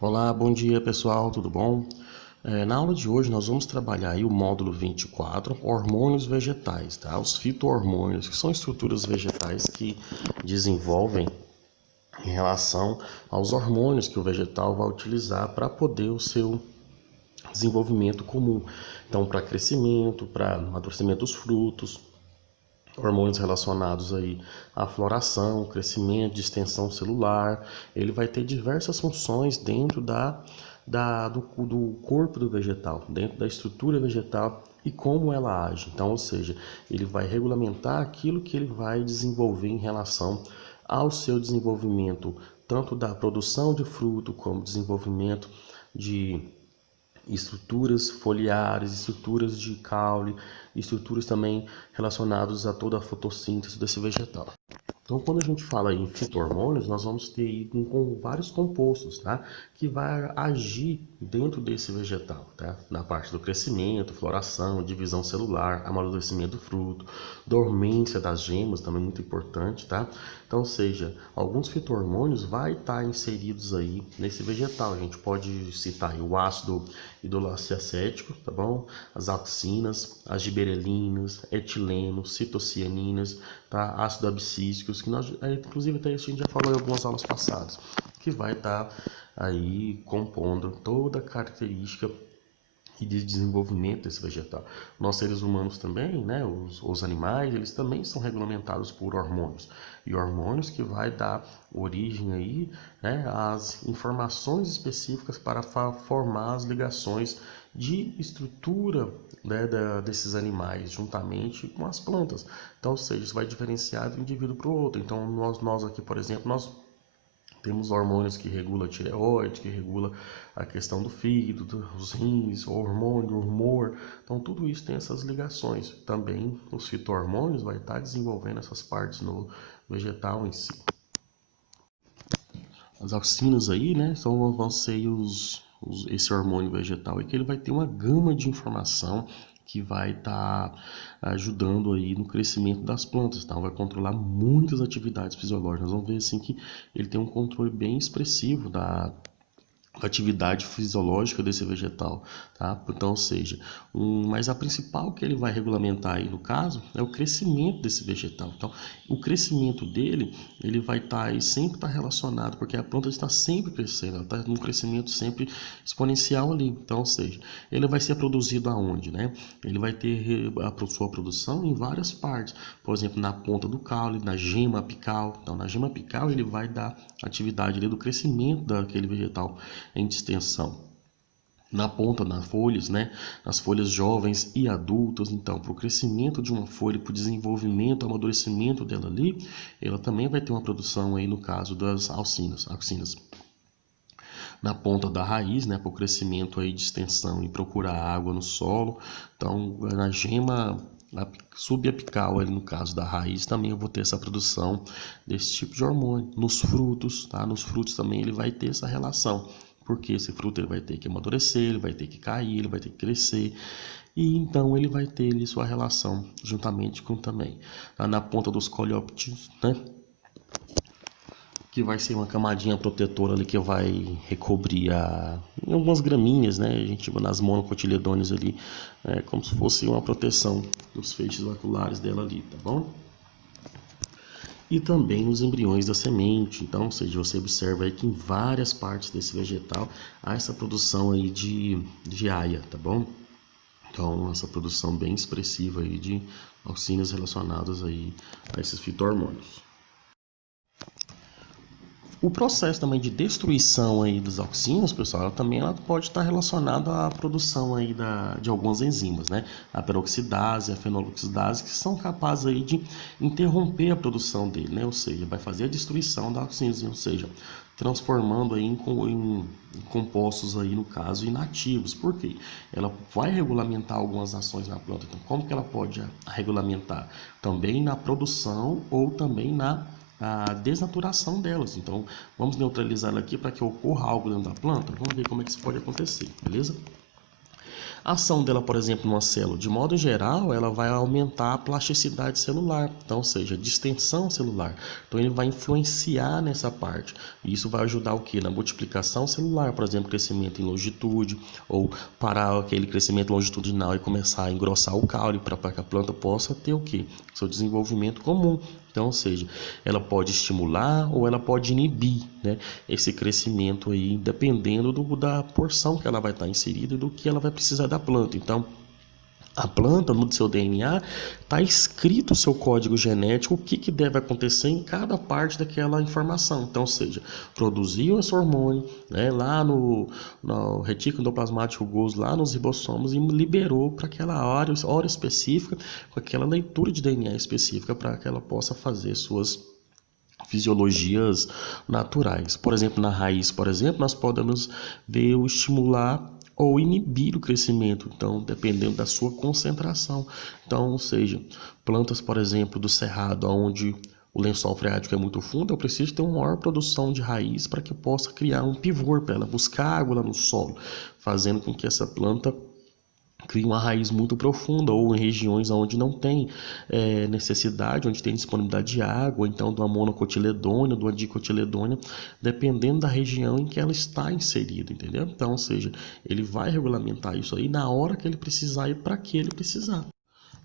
Olá, bom dia pessoal, tudo bom? Na aula de hoje nós vamos trabalhar aí o módulo 24, hormônios vegetais, tá? Os fito-hormônios, que são estruturas vegetais que desenvolvem em relação aos hormônios que o vegetal vai utilizar para poder o seu desenvolvimento comum. Então, para crescimento, para amadurecimento dos frutos, hormônios relacionados aí à floração, crescimento, de extensão celular. Ele vai ter diversas funções dentro do corpo do vegetal, dentro da estrutura vegetal e como ela age. Então, ou seja, ele vai regulamentar aquilo que ele vai desenvolver em relação ao seu desenvolvimento, tanto da produção de fruto como desenvolvimento de estruturas foliares, estruturas de caule, estruturas também relacionadas a toda a fotossíntese desse vegetal. Então, quando a gente fala em fito-hormônios, nós vamos ter com vários compostos, tá? Que vai agir dentro desse vegetal, tá? Na parte do crescimento, floração, divisão celular, amadurecimento do fruto, dormência das gemas, também muito importante, tá? Então, ou seja, alguns fito-hormônios vai estar inseridos aí nesse vegetal. A gente pode citar aí o ácido hidroxiacético, tá bom? As auxinas, as giberelinas, etileno, citocianinas, tá? Ácido abscísicos, que nós, inclusive até isso a gente já falou em algumas aulas passadas, que vai estar aí compondo toda a característica e de desenvolvimento desse vegetal. Nós seres humanos também, né, os animais, eles também são regulamentados por hormônios. E hormônios que vai dar origem aí, né, às informações específicas para formar as ligações de estrutura, né, desses animais juntamente com as plantas. Então, ou seja, isso vai diferenciar de um indivíduo para o outro. Então, nós aqui, por exemplo, nós temos hormônios que regulam a tireoide, que regula a questão do fígado, dos rins, o hormônio, o humor. Então, tudo isso tem essas ligações. Também os fito-hormônios vai estar desenvolvendo essas partes no vegetal em si. As auxinas aí, né, vão ser esse hormônio vegetal e que ele vai ter uma gama de informação que vai estar ajudando aí no crescimento das plantas, tá? Vai controlar muitas atividades fisiológicas. Nós vamos ver assim que ele tem um controle bem expressivo da atividade fisiológica desse vegetal, tá? Então, ou seja, mas a principal que ele vai regulamentar aí no caso é o crescimento desse vegetal. Então, o crescimento dele, ele vai estar aí sempre relacionado, porque a planta está sempre crescendo, ela está num crescimento sempre exponencial ali. Então, ou seja, ele vai ser produzido aonde, né? Ele vai ter a sua produção em várias partes, por exemplo, na ponta do caule, na gema apical. Então, na gema apical ele vai dar atividade ali do crescimento daquele vegetal em extensão. Na ponta, nas folhas, né? Nas folhas jovens e adultas. Então, para o crescimento de uma folha, para o desenvolvimento, amadurecimento dela ali, ela também vai ter uma produção aí no caso das auxinas. Na ponta da raiz, né? Para o crescimento aí de extensão e procurar água no solo. Então, na gema subapical, ali no caso da raiz, também eu vou ter essa produção desse tipo de hormônio. Nos frutos, tá? Nos frutos também ele vai ter essa relação. Porque esse fruto ele vai ter que amadurecer, ele vai ter que cair, ele vai ter que crescer. E então ele vai ter ali sua relação juntamente com também. Tá? Na ponta dos coleópteros, né? Que vai ser uma camadinha protetora ali que vai recobrir em algumas gramíneas, né? A gente chama nas monocotiledôneas ali, como se fosse uma proteção dos feixes vaculares dela ali, tá bom? E também os embriões da semente. Então, ou seja, você observa aí que em várias partes desse vegetal há essa produção aí de aia, tá bom? Então, essa produção bem expressiva aí de auxínios relacionados aí a esses fito-hormônios. O processo também de destruição aí das auxinas, pessoal, ela pode estar relacionada à produção aí de algumas enzimas, né? A peroxidase, a fenoloxidase, que são capazes aí de interromper a produção dele, né? Ou seja, vai fazer a destruição da auxina, ou seja, transformando aí em compostos aí, no caso, inativos. Por quê? Ela vai regulamentar algumas ações na planta. Então, como que ela pode regulamentar? Também na produção ou também na a desnaturação delas. Então, vamos neutralizar ela aqui para que ocorra algo dentro da planta. Vamos ver como é que isso pode acontecer, beleza? A ação dela, por exemplo, numa célula, de modo geral, ela vai aumentar a plasticidade celular, então, ou seja, distensão celular. Então, ele vai influenciar nessa parte. E isso vai ajudar o quê? Na multiplicação celular, por exemplo, crescimento em longitude, ou parar aquele crescimento longitudinal e começar a engrossar o caule para que a planta possa ter o quê? Seu desenvolvimento comum. Então, ou seja, ela pode estimular ou ela pode inibir, né, esse crescimento aí, dependendo da porção que ela vai estar inserida e do que ela vai precisar da planta. Então, a planta, no seu DNA, está escrito o seu código genético, o que deve acontecer em cada parte daquela informação. Então, ou seja, produziu esse hormônio, né, lá no retículo endoplasmático rugoso, lá nos ribossomos, e liberou para aquela hora específica, com aquela leitura de DNA específica, para que ela possa fazer suas fisiologias naturais. Por exemplo, na raiz, por exemplo, nós podemos ver o estimular ou inibir o crescimento, então dependendo da sua concentração. Então, ou seja, plantas, por exemplo, do cerrado, onde o lençol freático é muito fundo, eu preciso ter uma maior produção de raiz para que eu possa criar um pivô para ela buscar água lá no solo, fazendo com que essa planta cria uma raiz muito profunda, ou em regiões onde não tem necessidade, onde tem disponibilidade de água, então de uma monocotiledônia, de uma dicotiledônia, dependendo da região em que ela está inserida, entendeu? Então, ou seja, ele vai regulamentar isso aí na hora que ele precisar e para que ele precisar.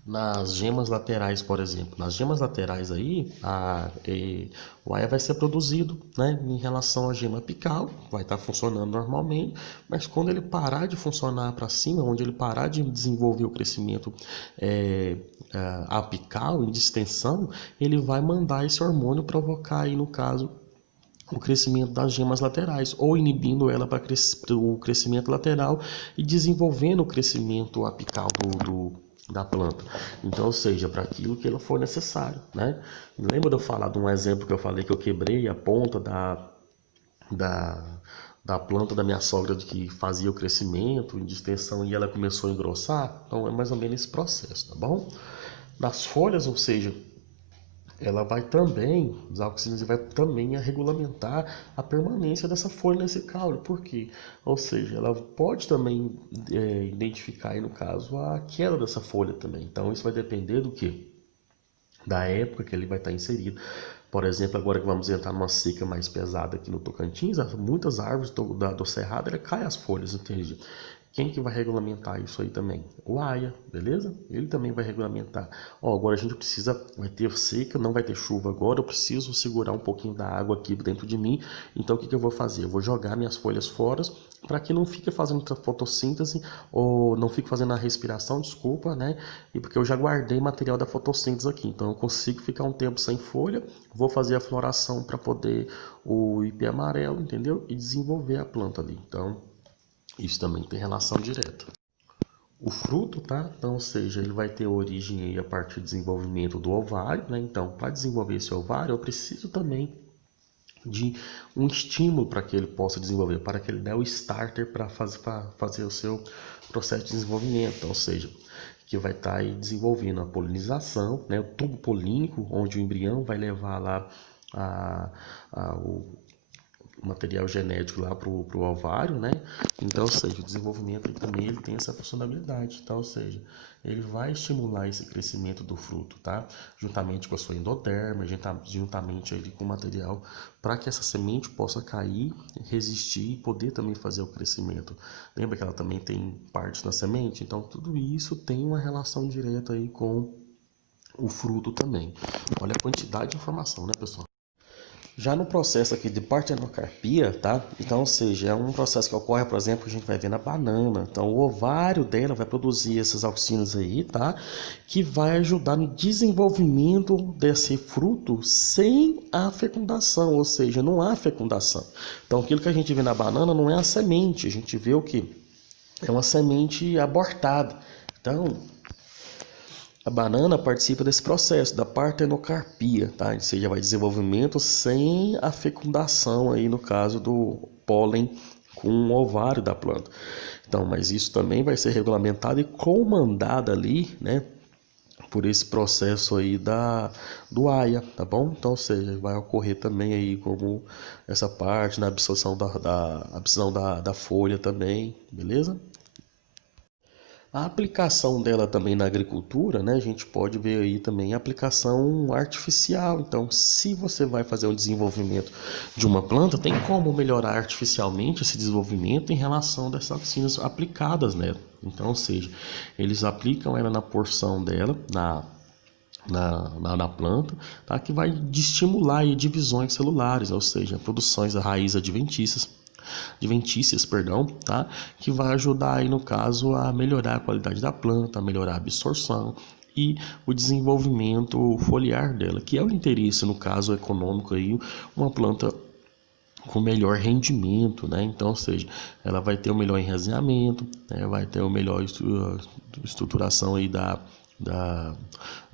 Nas gemas laterais, por exemplo, nas gemas laterais aí, o AIA vai ser produzido, né, em relação à gema apical, vai estar funcionando normalmente, mas quando ele parar de funcionar para cima, onde ele parar de desenvolver o crescimento apical, em distensão, ele vai mandar esse hormônio provocar aí, no caso, o crescimento das gemas laterais, ou inibindo ela para o crescimento lateral e desenvolvendo o crescimento apical da planta. Então, ou seja, para aquilo que ela for necessário, né? Lembra de eu falar de um exemplo que eu falei que eu quebrei a ponta da planta da minha sogra que fazia o crescimento em distensão e ela começou a engrossar? Então, é mais ou menos esse processo, tá bom? Nas folhas, ou seja, ela vai também, os auxílios vai também a regulamentar a permanência dessa folha nesse caule. Por quê? Ou seja, ela pode também identificar aí, no caso, a queda dessa folha também. Então isso vai depender do quê? Da época que ele vai estar inserido. Por exemplo, agora que vamos entrar numa seca mais pesada aqui no Tocantins, muitas árvores do cerrado, caem as folhas, entende? Quem que vai regulamentar isso aí também? O AIA, beleza? Ele também vai regulamentar. Ó, agora a gente precisa, vai ter seca, não vai ter chuva agora, eu preciso segurar um pouquinho da água aqui dentro de mim. Então o que eu vou fazer? Eu vou jogar minhas folhas fora para que não fique fazendo fotossíntese ou não fique fazendo a respiração, desculpa, né? E porque eu já guardei material da fotossíntese aqui, então eu consigo ficar um tempo sem folha, vou fazer a floração para poder o ipê amarelo, entendeu? E desenvolver a planta ali. Então, isso também tem relação direta. O fruto, tá? Então, ou seja, ele vai ter origem aí a partir do desenvolvimento do ovário, né? Então, para desenvolver esse ovário, eu preciso também de um estímulo para que ele possa desenvolver, para que ele dê o starter para fazer o seu processo de desenvolvimento. Então, ou seja, que vai estar aí desenvolvendo a polinização, né? O tubo polínico, onde o embrião vai levar lá o material genético lá para o ovário, né? Então, ou seja, o desenvolvimento também ele tem essa funcionalidade, tá? Ou seja, ele vai estimular esse crescimento do fruto, tá? Juntamente com a sua endoderma, juntamente ali com o material, para que essa semente possa cair, resistir e poder também fazer o crescimento. Lembra que ela também tem partes na semente? Então, tudo isso tem uma relação direta aí com o fruto também. Olha a quantidade de informação, né, pessoal? Já no processo aqui de partenocarpia, tá? Então, ou seja, é um processo que ocorre, por exemplo, que a gente vai ver na banana. Então, o ovário dela vai produzir esses auxínios aí, tá? Que vai ajudar no desenvolvimento desse fruto sem a fecundação, ou seja, não há fecundação. Então, aquilo que a gente vê na banana não é a semente, a gente vê o que? É uma semente abortada. Então, a banana participa desse processo da partenocarpia, tá? Ou seja, vai desenvolvimento sem a fecundação aí no caso do pólen com o ovário da planta. Então, mas isso também vai ser regulamentado e comandado ali, né, por esse processo aí do AIA, tá bom? Então, ou seja, vai ocorrer também aí como essa parte na absorção absorção da folha também, beleza? A aplicação dela também na agricultura, né, a gente pode ver aí também a aplicação artificial. Então, se você vai fazer um desenvolvimento de uma planta, tem como melhorar artificialmente esse desenvolvimento em relação dessas toxinas aplicadas nela. Então, ou seja, eles aplicam ela na porção dela, na planta, tá? Que vai estimular aí divisões celulares, ou seja, produções da raiz adventícias, perdão, tá? Que vai ajudar aí no caso a melhorar a qualidade da planta, a melhorar a absorção e o desenvolvimento foliar dela, que é o interesse no caso econômico aí, uma planta com melhor rendimento, né? Então, ou seja, ela vai ter o melhor enraizamento, né? Vai ter o melhor estruturação aí da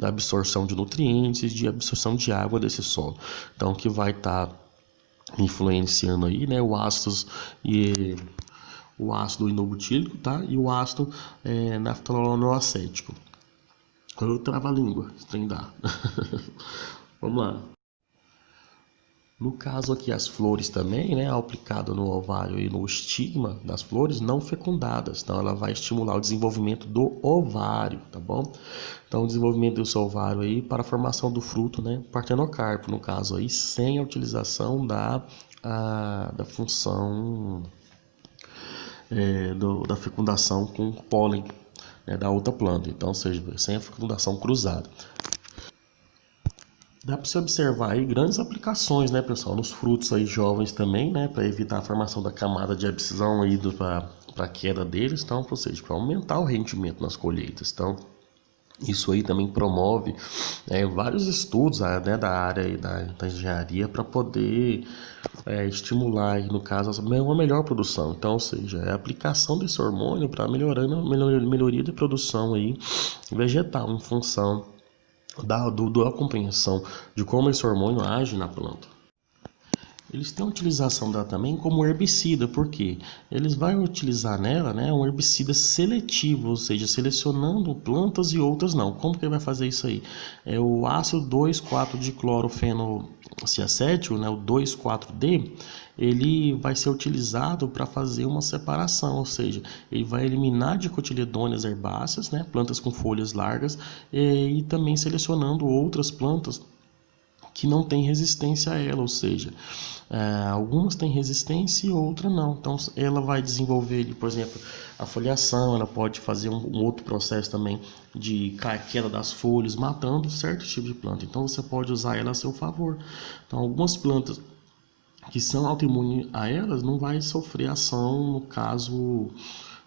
absorção de nutrientes, de absorção de água desse solo. Então, que vai estar influenciando aí, né, o ácido inobutílico, tá? E o ácido naftalonoacético. Eu travo a língua, esse trem dá. Vamos lá. No caso aqui, as flores também, né, aplicado no ovário e no estigma das flores não fecundadas. Então, ela vai estimular o desenvolvimento do ovário, tá bom? Então, o desenvolvimento do seu ovário aí para a formação do fruto, né, partenocarpo, no caso aí, sem a utilização da função da fecundação com pólen, né, da outra planta. Então, ou seja, sem a fecundação cruzada. Dá para se observar aí grandes aplicações, né, pessoal, nos frutos aí jovens também, né, para evitar a formação da camada de abscisão aí para a queda deles, então, ou seja, para aumentar o rendimento nas colheitas. Então, isso aí também promove vários estudos, né, da área aí da engenharia para poder estimular, aí, no caso, uma melhor produção. Então, ou seja, é a aplicação desse hormônio para melhoria de produção aí vegetal em função da compreensão de como esse hormônio age na planta. Eles têm a utilização dela também como herbicida, porque eles vão utilizar nela, né, um herbicida seletivo, ou seja, selecionando plantas e outras não. Como que ele vai fazer isso aí? É o ácido 2,4-diclorofenociacétil, né, o 2,4-D, ele vai ser utilizado para fazer uma separação, ou seja, ele vai eliminar dicotiledôneas herbáceas, né, plantas com folhas largas, e também selecionando outras plantas que não têm resistência a ela, ou seja, algumas têm resistência e outras não. Então, ela vai desenvolver, por exemplo, a foliação, ela pode fazer um outro processo também de queda das folhas, matando certo tipo de planta. Então, você pode usar ela a seu favor. Então, algumas plantas que são autoimunes a elas não vai sofrer ação no caso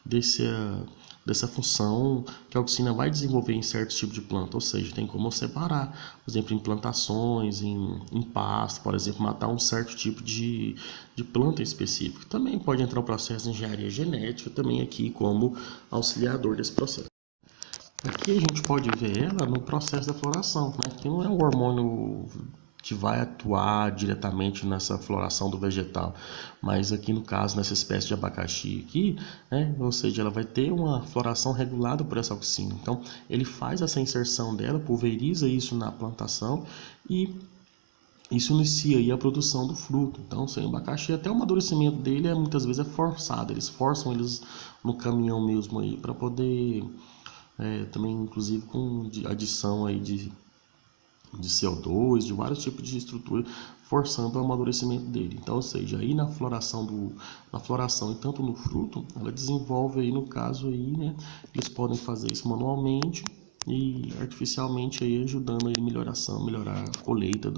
dessa função que a auxina vai desenvolver em certos tipos de planta, ou seja, tem como separar, por exemplo, em plantações, em pasto, por exemplo, matar um certo tipo de planta específica. Também pode entrar o processo de engenharia genética também aqui como auxiliador desse processo. Aqui a gente pode ver ela no processo da floração, né? Que não é um hormônio que vai atuar diretamente nessa floração do vegetal, mas aqui no caso, nessa espécie de abacaxi aqui, né, ou seja, ela vai ter uma floração regulada por essa auxina. Então, ele faz essa inserção dela, pulveriza isso na plantação e isso inicia aí a produção do fruto. Então, sem abacaxi, até o amadurecimento dele muitas vezes é forçado, eles forçam eles no caminhão mesmo aí para poder também, inclusive com adição aí de CO2, de vários tipos de estrutura, forçando o amadurecimento dele. Então, ou seja, aí na floração e tanto no fruto, ela desenvolve aí no caso aí, né, eles podem fazer isso manualmente e artificialmente aí ajudando aí melhorar a colheita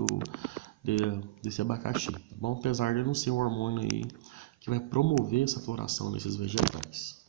desse abacaxi, tá bom? Apesar de não ser um hormônio aí que vai promover essa floração desses vegetais.